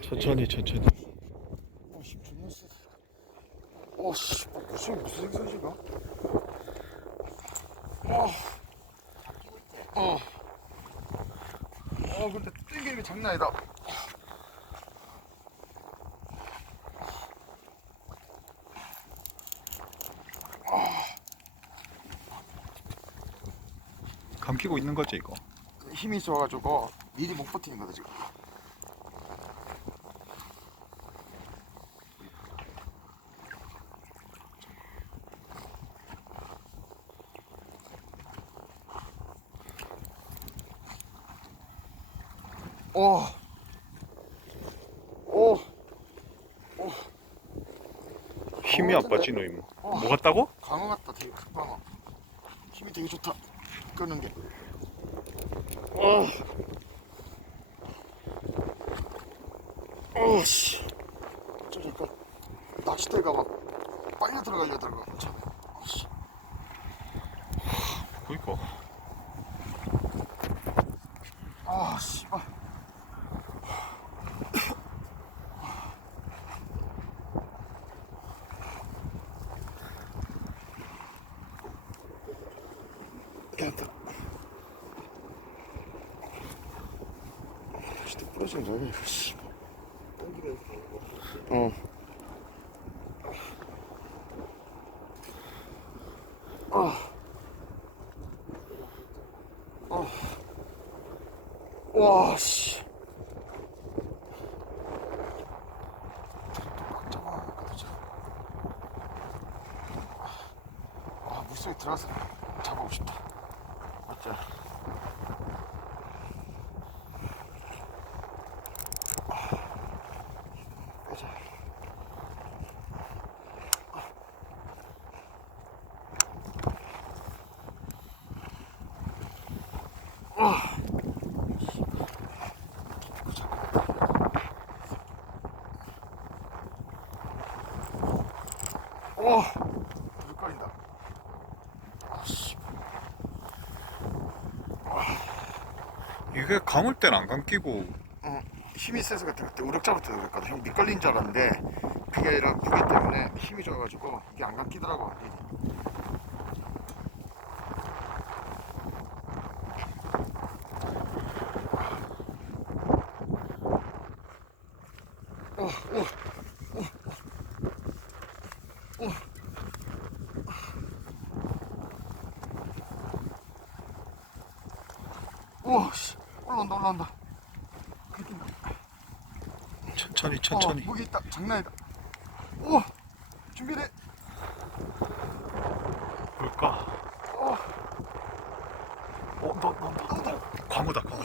천천히 천천히 어, 힘 존나 세. 어, 씨, 어, 무슨 무슨 생선이가? 어, 어, 어, 근데 땡기는 장난 아니다. 감기고 있는 거지 이거 힘이 있어가지고 미리 못 버티는 거다 지금. 오, 오, 힘이 어, 안 빠지노 이모 어. 뭐 같다고? 광어 같다 되게 흑광어. 힘이 되게 좋다. 끄는 게. 어. 어, 씨. 저 잠깐 낚싯대가 막 빨려 들어가려 들어가. 참. 어, 씨. 그니까 아, 씨발. 됐다. 진짜 부러지는 줄 알겠네, 씨. 어. 아. 아. 와, 씨. 아, 물속에 들어가서 잡아보고 싶다. 오! 불 꺼린다. 아씨. 이게 감을 땐 안 감기고 어, 힘이 세서 그때 우럭잡을 때도 그랬거든. 형 미끌린 줄 알았는데 그게 아니라 무게 때문에 힘이 좋아가지고 이게 안 감기더라고. 어, 어, 어, 어. 우와, 씨, 어, 올라온다 올라온다. 천천히 천천히. 어, 무기 있다. 장난이다. 오 준비돼. 볼까? 어너너너 어, 광어다 광어.